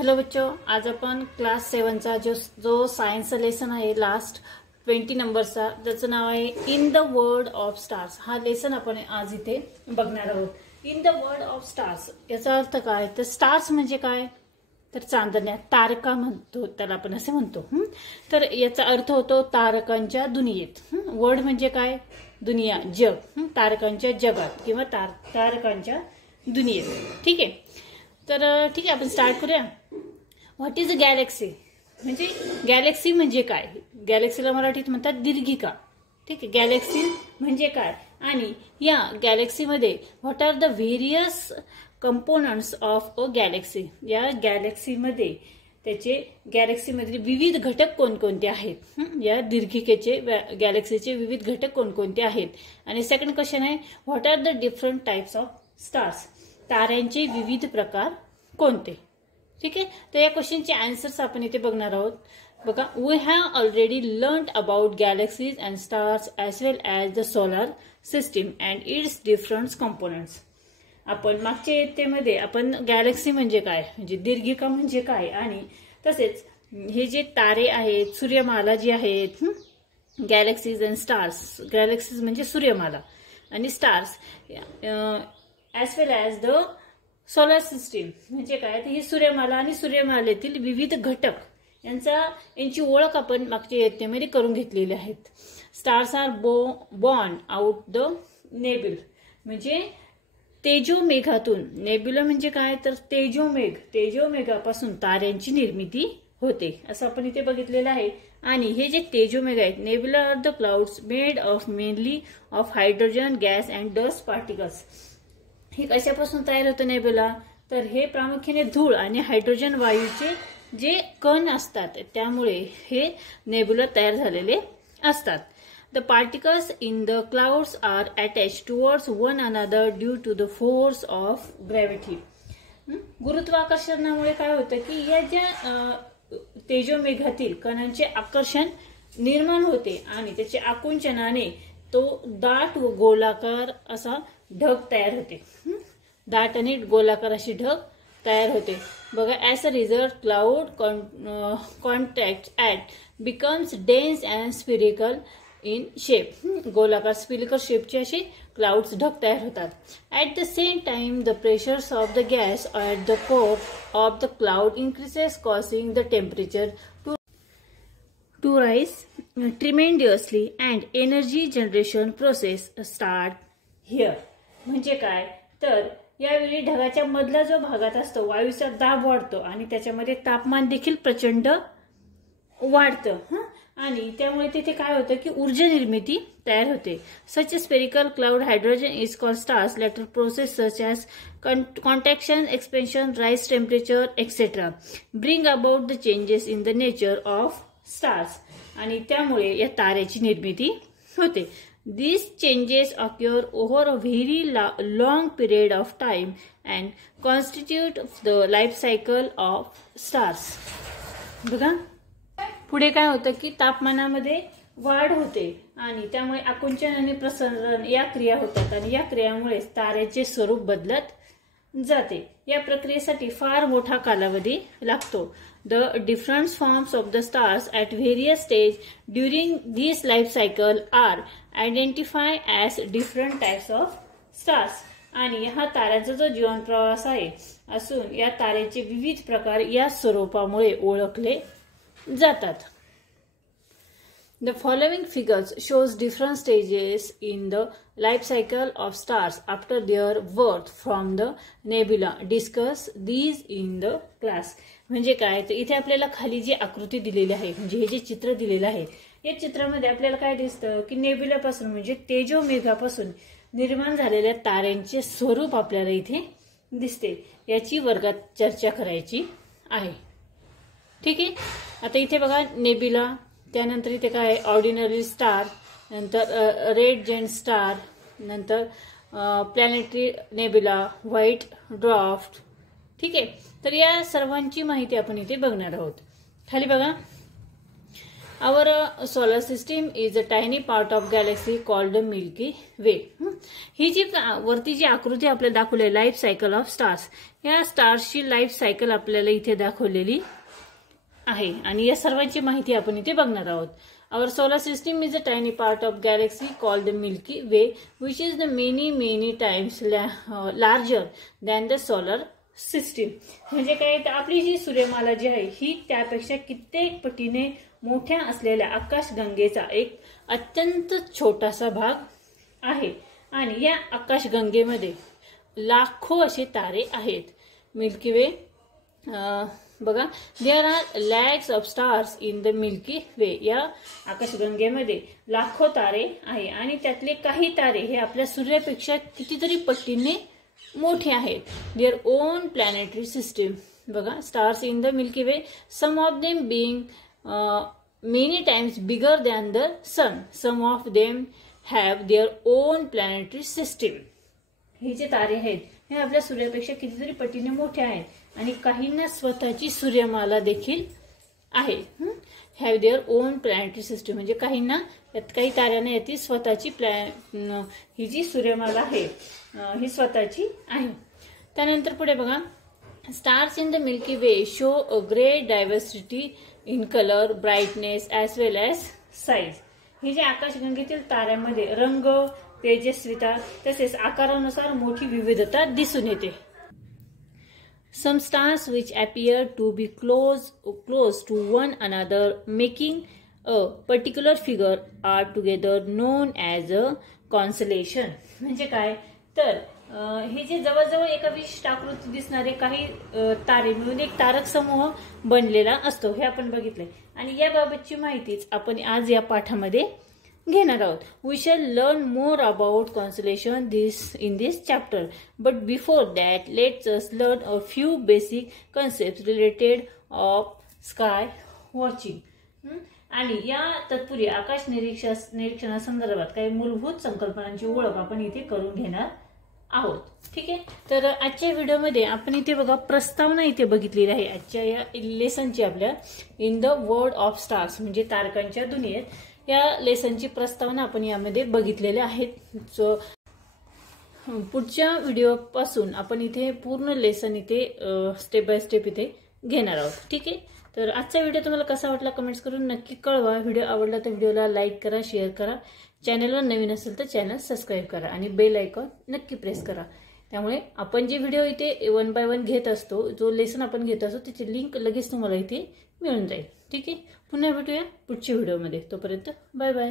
Hello बच्चों, आज अपन class 7चा जो सायन्सचा लेसन आहे लास्ट 20 नंबरचा, त्याचं नाव आहे in the world of stars. हा लेसन आपण आज इथे बघणार आहोत। In the world of stars याचा अर्थ काय, तर स्टार्स म्हणजे काय, तर चांदण्या, तारका म्हणतो त्याला आपण, असे म्हणतो। तर याचा अर्थ होतो तारकांच्या दुनियेत। वर्ल्ड म्हणजे काय, दुनिया, जग, तारकांच्या जगात किंवा तारकांच्या दुनियेत। ठीक आहे, तर ठीक आहे, आपण स्टार्ट करूया। व्हॉट इज अ गॅलेक्सी, म्हणजे गॅलेक्सी म्हणजे काय, गॅलेक्सीला मराठीत म्हणतात दीर्घिका। ठीक आहे, गॅलेक्सी म्हणजे काय, आणि या गॅलेक्सीमध्ये what are the various components of a galaxy, या गॅलेक्सीमध्ये त्याचे गॅलेक्सीमधील विविध घटक कोणकोणते आहेत, या दीर्घिकेचे गॅलेक्सीचे विविध घटक कोणकोणते आहेत। आणि सेकंड क्वेश्चन आहे what are the different types of stars, ताऱ्यांचे विविध प्रकार कोणते। ठीक आहे, तर या क्वेश्चनचे आन्सर्स आपण इथे बघणार आहोत। बघा, we have already learned about galaxies and stars as well as the solar system and its different components. आपण मागच्या इयत्तेमध्ये आपण गॅलेक्सी म्हणजे काय, म्हणजे दीर्घिका म्हणजे काय, आणि तसेच हे जे तारे आहेत, सूर्यमाला जी आहेत, गॅलेक्सीज अँड स्टार्स, गॅलेक्सीज म्हणजे सूर्यमाला आणि stars as well as the solar system म्हणजे काय, तर ही सूर्यमाला आणि सूर्यमालेतील विविध घटक यांची ओळख आपण मागच्या इयत्तेमध्ये करून घेतलेली आहेत। Stars are born out the nebula, म्हणजे तेजोमेघातून, नेब्युला म्हणजे काय, तर तेजोमेघ, तेजोमेघापासून ताऱ्यांची निर्मिती होते, असं आपण इथे बघितलेलं आहे। आणि हे जे तेजोमेघ आहेत, nebula are the clouds made of mainly of hydrogen gas and dust particles. हे कशापासून तयार होतं नेब्युला, तर हे प्रामुख्याने धूळ आणि हायड्रोजन वायूचे जे कण असतात त्यामुळे हे नेब्युला तयार झालेले असतात। The particles in the clouds are attached towards one another due to the force of gravity. गुरुत्वाकर्षणामुळे काय होतं की या ज्या तेजोमेघातील कणांचे आकर्षण निर्माण होते आणि त्याच्या आकुंचनाने तो दाट व गोलाकार असा ढग तयार होते, दाट आणि गोलाकार अशी ढग तयार होते। बघा, as a result cloud contact at becomes dense and spherical in shape, गोलाकार स्फिरिकल शेपचे असे क्लाउड्स, ढग तयार होतात। At the same time the pressures of the gas at the core of the cloud increases causing the temperature to rise tremendously and energy generation process start here। म्हणजे काय, तर यावेळी ढगाच्या मधला जो भागात असतो वायूचा दाब वाढतो आणि त्याच्यामध्ये तापमान देखील प्रचंड वाढतं, आणि त्यामुळे तिथे काय होतं की ऊर्जा निर्मिती तयार होते। Such a spherical cloud hydrogen is called stars later process such as contraction, expansion, rise temperature etcetera bring about the changes in the nature of stars, आणि त्यामुळे या ताऱ्याची निर्मिती होते। These changes occur over a very long period of time and constitute the life cycle of stars। बघा, पुढे काय होतं की तापमानामध्ये वाढ होते आणि त्यामुळे आकुंचन आणि प्रसरण या क्रिया होतात, आणि या क्रियामुळे ताऱ्याचे स्वरूप बदलत जाते। या प्रक्रियेसाठी फार मोठा कालावधी लागतो। The different forms of the stars at various stages during this life cycle are identified as different types of stars। आणि हा ताऱ्याचा जो जीवन प्रवास आहे असून या ताऱ्याचे विविध प्रकार या स्वरूपामुळे ओळखले जातात। The following figures shows different stages in the life cycle of stars after their birth from the nebula. Discuss these in the class। म्हणजे काय, तर इथे आपल्याला खाली जी आकृती दिलेली आहे, म्हणजे हे जे चित्र दिलेलं आहे, या चित्रामध्ये आपल्याला काय दिसतं की नेब्युलापासून म्हणजे तेजोमेघापासून निर्माण झालेल्या ताऱ्यांचे स्वरूप आपल्याला इथे दिसते। याची वर्गात चर्चा करायची आहे। ठीक आहे, आता इथे बघा नेब्युला, त्यानंतर इथे काय ऑर्डिनरी स्टार, नंतर रेड जेंट स्टार, नंतर प्लॅनेटरी नेब्युला, व्हाईट ड्वार्फ। ठीक आहे, तर या सर्वांची माहिती आपण इथे बघणार आहोत। खाली बघा, Our solar system is a tiny part of galaxy called the Milky Way. ही जी वरती जी आकृती आपल्याला दाखवली लाईफ सायकल ऑफ स्टार्स, या स्टार्सची लाईफ सायकल आपल्याला इथे दाखवलेली आहे आणि या सर्वांची माहिती आपण इथे बघणार आहोत. Our solar system is a tiny part of galaxy called the Milky Way, which is the many times larger than the solar system. म्हणजे काय तर आपली जी सूर्यमाला जी आहे ही त्यापेक्षा कित्येक पटीने मोठ्या असलेल्या आकाशगंगेचा एक अत्यंत छोटासा भाग आहे आणि या आकाशगंगेमध्ये लाखो असे तारे आहेत. मिल्की वे बघा, there are lakhs of stars in the Milky Way. या आकाशगंगेमध्ये लाखो तारे आहे आणि त्यातले काही तारे हे आपल्या सूर्यापेक्षा कितीतरी पटीने मोठे आहेत. Their own planetary system. बघा, stars in the Milky Way, some of them being many times bigger than the sun, some of them have their own planetary system. हे जे तारे आहेत हे आपल्या सूर्यापेक्षा कितीतरी पटीने मोठे आहेत आणि काहींना स्वतःची सूर्यमाला देखील आहे. Have their own planetary system म्हणजे काहींना, काही ताऱ्यांना याची स्वतःची ही जी सूर्यमाला आहे ही स्वतःची आहे. त्यानंतर पुढे बघा, stars in the Milky Way show a great diversity in colour, brightness as well as size. ही जे आकाशगंगेतील ताऱ्यांमध्ये रंग, तेजस्विता तसेच आकारानुसार मोठी विविधता दिसून येते. Some stars which appear to be close to one another, making a particular figure, are together known as a constellation. म्हणजे काय तर हे जे जवळजवळ एका विशिष्ट आकृती दिसणारे काही तारे मिळून एक तारक समूह बनलेला असतो हे आपण बघितलंय आणि याबाबतची माहितीच आपण आज या पाठामध्ये घेणार आहोत. We shall learn more about constellation in this chapter, but before that let's us learn a few basic concepts related of sky watching. आणि या तत्पूर्वी आकाश निरीक्षणासंदर्भात काही मूलभूत संकल्पनांची ओळख आपण इथे करून घेणार आहोत. ठीक आहे, तर आजच्या व्हिडिओमध्ये आपण इथे बघा प्रस्तावना इथे बघितलेली आहे आजच्या या लेसनची. आपल्या in the world of stars म्हणजे तारकांच्या दुनियेत या लेसनची प्रस्तावना आपण यामध्ये बघितलेल्या आहेत. पुढच्या व्हिडिओ पासून आपण इथे पूर्ण लेसन इथे स्टेप बाय स्टेप इथे घेणार आहोत. ठीक आहे, तर आजचा व्हिडिओ तुम्हाला कसा वाटला कमेंट्स करून नक्की कळवा. व्हिडिओ आवडला तर व्हिडिओला लाईक करा, शेअर करा. चॅनलला नवीन असेल तर चॅनल सबस्क्राईब करा आणि बेल आयकॉन नक्की प्रेस करा. त्यामुळे आपण जे व्हिडिओ इथे 1 by 1 घेत असतो, जो लेसन आपण घेत असतो त्याची लिंक लगेच तुम्हाला इथे मिळून जाईल. ठीक आहे, पुन्हा भेटूया पुढच्या व्हिडिओमध्ये. तोपर्यंत बाय बाय.